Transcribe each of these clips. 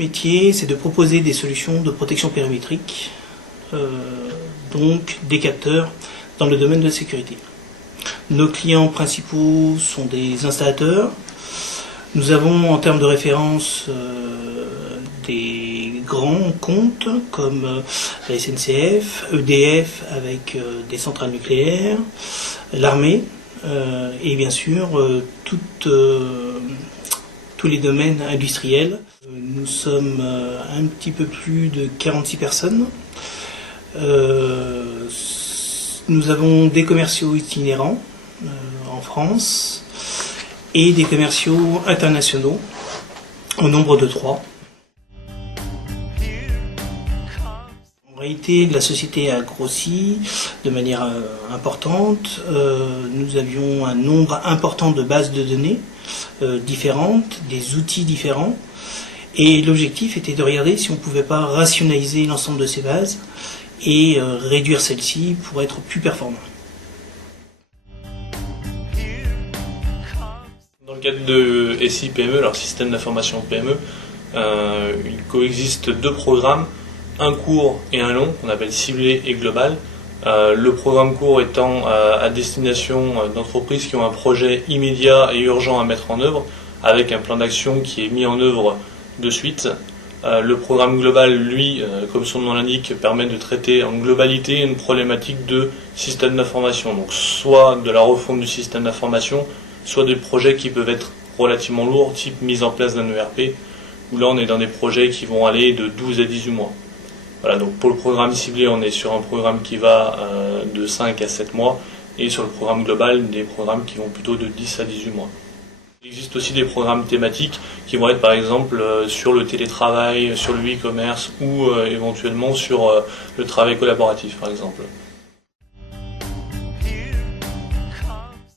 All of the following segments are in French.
métier, c'est de proposer des solutions de protection périmétrique, donc des capteurs dans le domaine de la sécurité. Nos clients principaux sont des installateurs. Nous avons en termes de référence des grands comptes comme la SNCF, EDF avec des centrales nucléaires, l'armée et bien sûr tous les domaines industriels. Nous sommes un petit peu plus de 46 personnes. Nous avons des commerciaux itinérants en France et des commerciaux internationaux au nombre de 3. En réalité, la société a grossi de manière importante. Nous avions un nombre important de bases de données différentes, des outils différents. Et l'objectif était de regarder si on ne pouvait pas rationaliser l'ensemble de ces bases et réduire celles-ci pour être plus performants. Dans le cadre de SI PME, alors système d'information PME, il coexiste 2 programmes, un court et un long, qu'on appelle ciblé et global. Le programme court étant à destination d'entreprises qui ont un projet immédiat et urgent à mettre en œuvre, avec un plan d'action qui est mis en œuvre de suite. Le programme global, lui, comme son nom l'indique, permet de traiter en globalité une problématique de système d'information. Donc soit de la refonte du système d'information, soit des projets qui peuvent être relativement lourds, type mise en place d'un ERP, où là on est dans des projets qui vont aller de 12 à 18 mois. Voilà, donc pour le programme ciblé, on est sur un programme qui va de 5 à 7 mois, et sur le programme global, des programmes qui vont plutôt de 10 à 18 mois. Il existe aussi des programmes thématiques qui vont être par exemple sur le télétravail, sur le e-commerce ou éventuellement sur le travail collaboratif par exemple.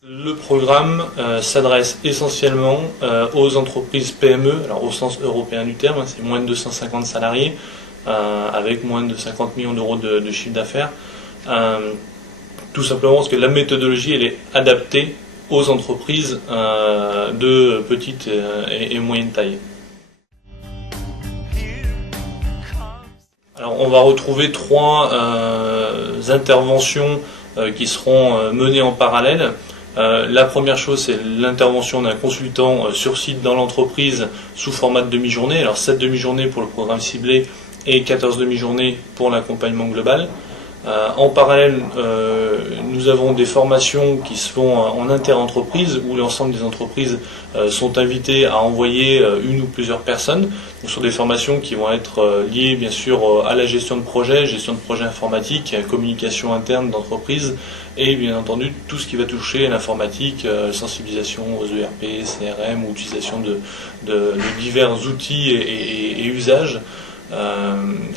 Le programme s'adresse essentiellement aux entreprises PME, alors au sens européen du terme, c'est moins de 250 salariés, avec moins de 50 millions d'euros de chiffre d'affaires. Tout simplement parce que la méthodologie elle est adaptée aux entreprises de petite et moyenne taille. Alors on va retrouver 3 interventions qui seront menées en parallèle. La première chose, c'est l'intervention d'un consultant sur site dans l'entreprise sous format de demi-journée. Alors 7 demi-journées pour le programme ciblé et 14 demi-journées pour l'accompagnement global. En parallèle, nous avons des formations qui se font en inter-entreprise où l'ensemble des entreprises sont invitées à envoyer une ou plusieurs personnes. Donc, ce sont des formations qui vont être liées bien sûr à la gestion de projet informatique, communication interne d'entreprise et bien entendu tout ce qui va toucher à l'informatique, sensibilisation aux ERP, CRM ou utilisation de divers outils et usages.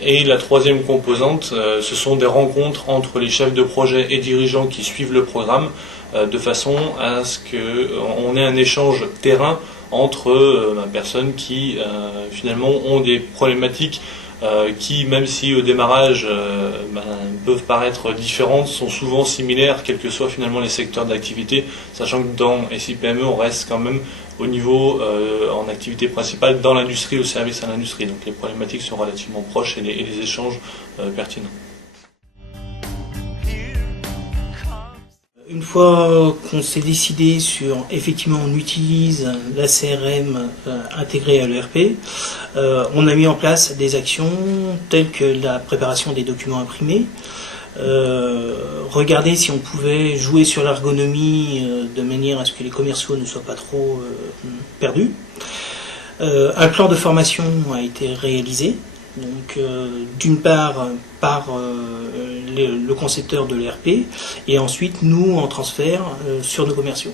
Et la troisième composante, ce sont des rencontres entre les chefs de projet et dirigeants qui suivent le programme, de façon à ce qu'on ait un échange terrain entre personnes qui finalement ont des problématiques qui, même si au démarrage peuvent paraître différentes, sont souvent similaires, quels que soient finalement les secteurs d'activité, sachant que dans SI PME, on reste quand même au niveau en activité principale dans l'industrie, au service à l'industrie. Donc les problématiques sont relativement proches et les échanges pertinents. Une fois qu'on s'est décidé sur, effectivement, on utilise la CRM intégrée à l'ERP, on a mis en place des actions telles que la préparation des documents imprimés, regarder si on pouvait jouer sur l'ergonomie de manière à ce que les commerciaux ne soient pas trop perdus. Un plan de formation a été réalisé, donc d'une part par le concepteur de l'ERP et ensuite nous en transfert sur nos commerciaux.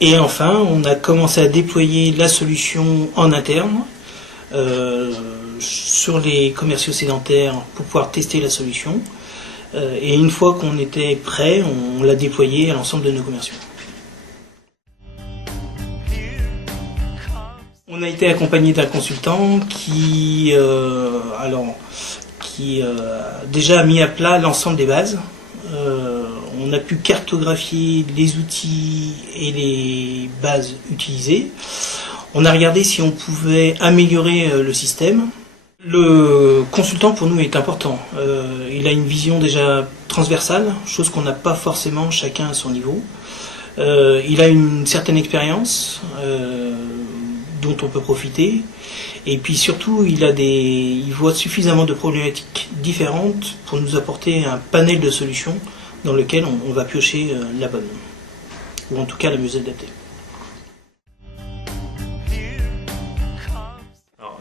Et enfin, on a commencé à déployer la solution en interne sur les commerciaux sédentaires pour pouvoir tester la solution. Et une fois qu'on était prêt, on l'a déployé à l'ensemble de nos commerciaux. On a été accompagné d'un consultant qui déjà a mis à plat l'ensemble des bases. On a pu cartographier les outils et les bases utilisées. On a regardé si on pouvait améliorer le système. Le consultant pour nous est important. Il a une vision déjà transversale, chose qu'on n'a pas forcément chacun à son niveau. Il a une certaine expérience dont on peut profiter. Et puis surtout, il voit suffisamment de problématiques différentes pour nous apporter un panel de solutions dans lequel on va piocher la bonne, ou en tout cas la mieux adaptée.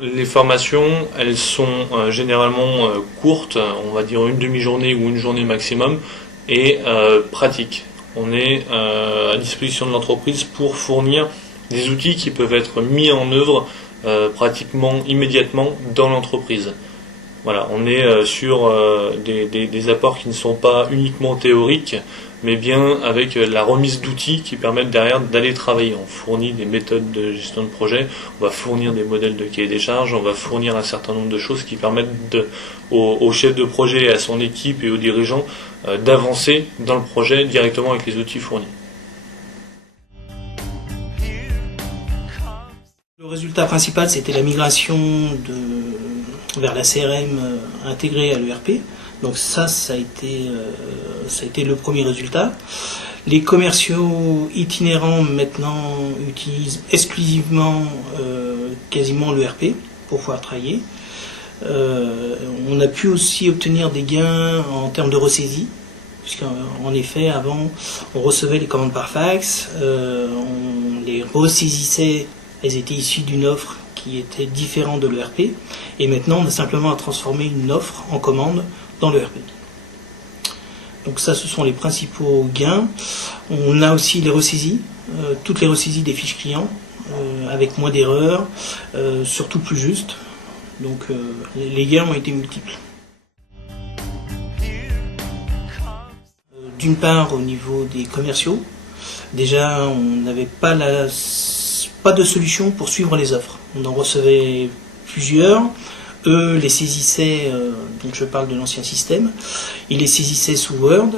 Les formations, elles sont généralement courtes, on va dire une demi-journée ou une journée maximum, et pratiques. On est à disposition de l'entreprise pour fournir des outils qui peuvent être mis en œuvre pratiquement immédiatement dans l'entreprise. Voilà, on est sur des apports qui ne sont pas uniquement théoriques, mais bien avec la remise d'outils qui permettent derrière d'aller travailler. On fournit des méthodes de gestion de projet, on va fournir des modèles de cahier des charges, on va fournir un certain nombre de choses qui permettent au chef de projet, à son équipe et aux dirigeants d'avancer dans le projet directement avec les outils fournis. Le résultat principal, c'était la migration vers la CRM intégrée à l'ERP. Donc ça a été le premier résultat. Les commerciaux itinérants maintenant utilisent exclusivement quasiment l'ERP pour pouvoir travailler. On a pu aussi obtenir des gains en termes de ressaisie, puisqu'en effet avant on recevait les commandes par fax, on les ressaisissait, elles étaient issues d'une offre qui était différente de l'ERP, et maintenant on a simplement à transformer une offre en commande dans l'ERP. Donc ça, ce sont les principaux gains. On a aussi les ressaisies, toutes les ressaisies des fiches clients, avec moins d'erreurs, surtout plus justes. Donc les gains ont été multiples. D'une part, au niveau des commerciaux, déjà on n'avait pas de solution pour suivre les offres. On en recevait plusieurs. Eux les saisissaient, donc je parle de l'ancien système, ils les saisissaient sous Word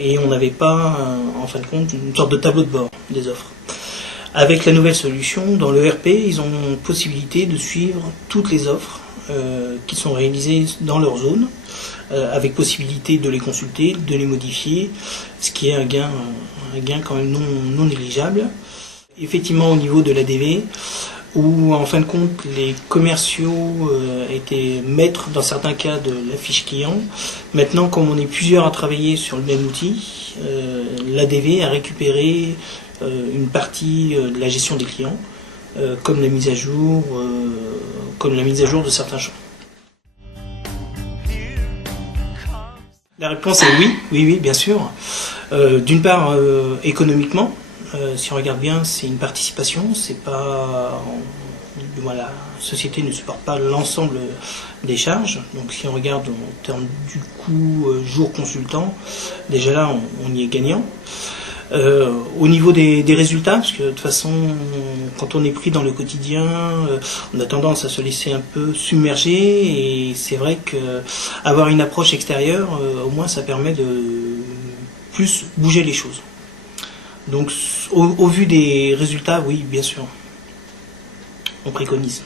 et on n'avait pas, en fin de compte, une sorte de tableau de bord des offres. Avec la nouvelle solution, dans l'ERP, ils ont possibilité de suivre toutes les offres qui sont réalisées dans leur zone, avec possibilité de les consulter, de les modifier, ce qui est un gain quand même non négligeable. Effectivement, au niveau de l'ADV, où en fin de compte les commerciaux étaient maîtres dans certains cas de la fiche client. Maintenant, comme on est plusieurs à travailler sur le même outil, l'ADV a récupéré une partie de la gestion des clients, comme la mise à jour de certains champs. La réponse est oui, bien sûr. D'une part, économiquement. Si on regarde bien, c'est une participation, c'est pas, la société ne supporte pas l'ensemble des charges. Donc si on regarde en termes du coût jour consultant, déjà là on y est gagnant. Au niveau des résultats, parce que de toute façon, quand on est pris dans le quotidien, on a tendance à se laisser un peu submerger, et c'est vrai qu'avoir une approche extérieure, au moins ça permet de plus bouger les choses. Donc au vu des résultats, oui, bien sûr, on préconise.